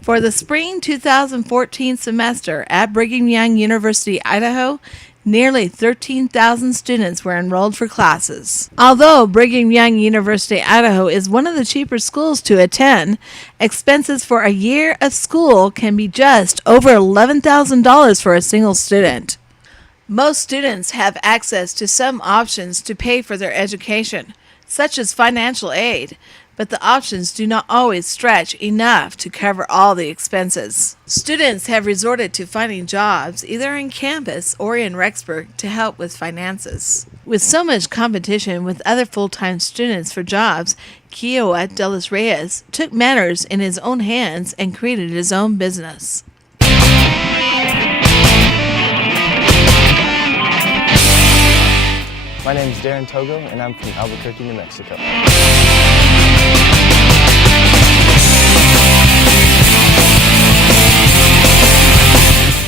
For the spring 2014 semester at Brigham Young University Idaho, nearly 13,000 students were enrolled for classes. Although Brigham Young University Idaho is one of the cheaper schools to attend, expenses for a year of school can be just over $11,000 for a single student. Most students have access to some options to pay for their education, such as financial aid, but the options do not always stretch enough to cover all the expenses. Students have resorted to finding jobs either on campus or in Rexburg to help with finances. With so much competition with other full-time students for jobs, Kioa Delos Reyes took matters in his own hands and created his own business. My name is Darren Togo, and I'm from Albuquerque, New Mexico.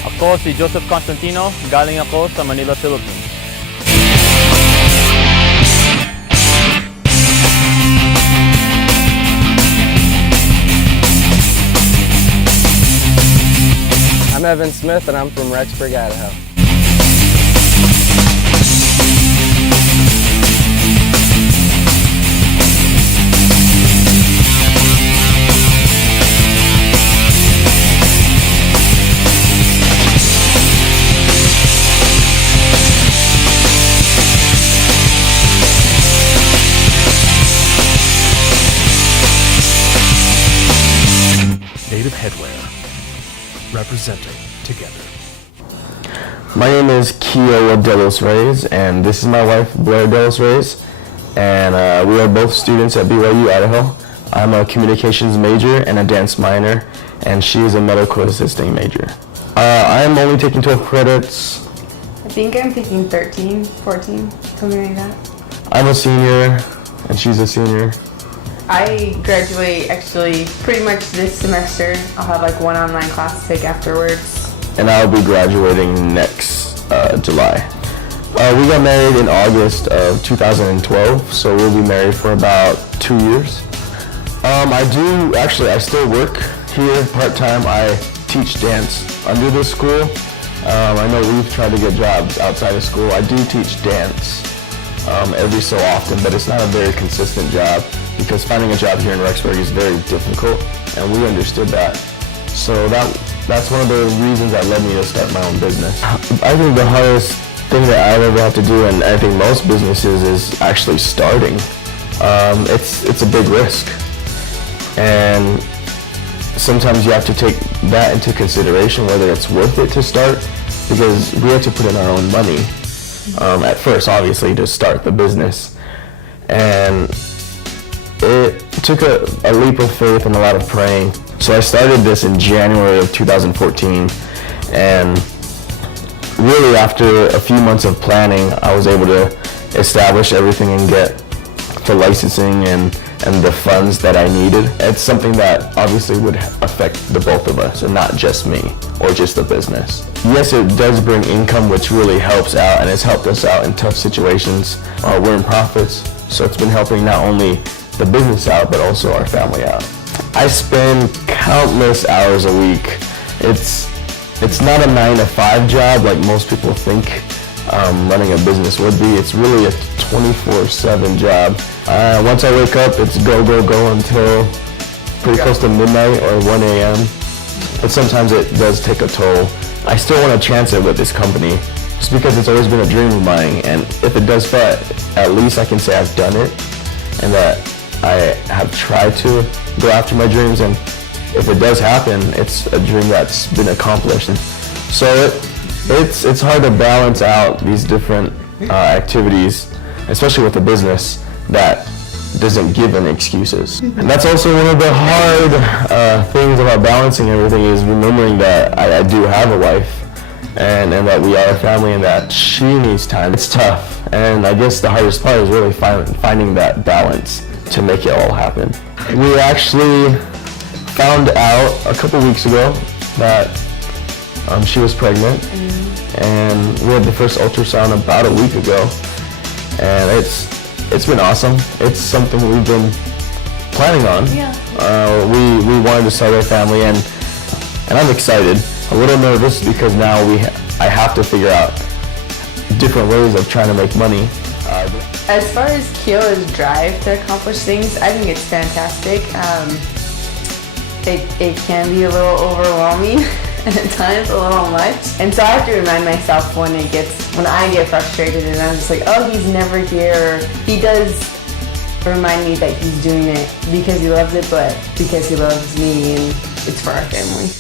Ako si Joseph Constantino, galing ako sa Manila, Philippines. I'm Evan Smith, and I'm from Rexburg, Idaho. Native Headwear, representing together. My name is Kioa Delos Reyes, and this is my wife, Blair Delos Reyes, and we are both students at BYU, Idaho. I'm a communications major and a dance minor, and she is a medical assisting major. I am only taking 12 credits. I think I'm taking 13, 14, something like that. I'm a senior, and she's a senior. I graduate actually pretty much this semester. I'll have like one online class to take afterwards. And I'll be graduating next July. We got married in August of 2012, so we'll be married for about 2 years. I still work here part-time. I teach dance under the school. I know we've tried to get jobs outside of school. I do teach dance every so often, but it's not a very consistent job because finding a job here in Rexburg is very difficult, and we understood that. So that's one of the reasons that led me to start my own business. I think the hardest thing that I ever have to do, and I think most businesses, is actually starting. It's a big risk, and sometimes you have to take that into consideration, whether it's worth it to start, because we had to put in our own money at first, obviously, to start the business. And it took a leap of faith and a lot of praying. So I started this in January of 2014, and really after a few months of planning, I was able to establish everything and get the licensing and the funds that I needed. It's something that obviously would affect the both of us and not just me or just the business. Yes, it does bring income, which really helps out, and it's helped us out in tough situations. We're in profits, so it's been helping not only the business out, but also our family out. I spend countless hours a week. It's not a 9-to-5 job like most people think running a business would be. It's really a 24/7 job. Once I wake up, it's go, go, go until pretty close to midnight or 1 a.m. But sometimes it does take a toll. I still want to chance it with this company just because it's always been a dream of mine. And if it does fail, at least I can say I've done it and that I have tried to go after my dreams. And if it does happen, it's a dream that's been accomplished. And so it's hard to balance out these different activities, especially with a business that doesn't give any excuses. And that's also one of the hard things about balancing everything, is remembering that I do have a wife and that we are a family and that she needs time. It's tough, and I guess the hardest part is really finding that balance to make it all happen. We actually found out a couple weeks ago that she was pregnant, and we had the first ultrasound about a week ago, and it's been awesome. It's something we've been planning on. Yeah. We wanted to start our family, and and I'm excited. A little nervous because now I have to figure out different ways of trying to make money. As far as Kioa's drive to accomplish things, I think it's fantastic. It can be a little overwhelming and at times a little much. And so I have to remind myself when I get frustrated and I'm just like, oh, he's never here. He does remind me that he's doing it because he loves it, but because he loves me and it's for our family.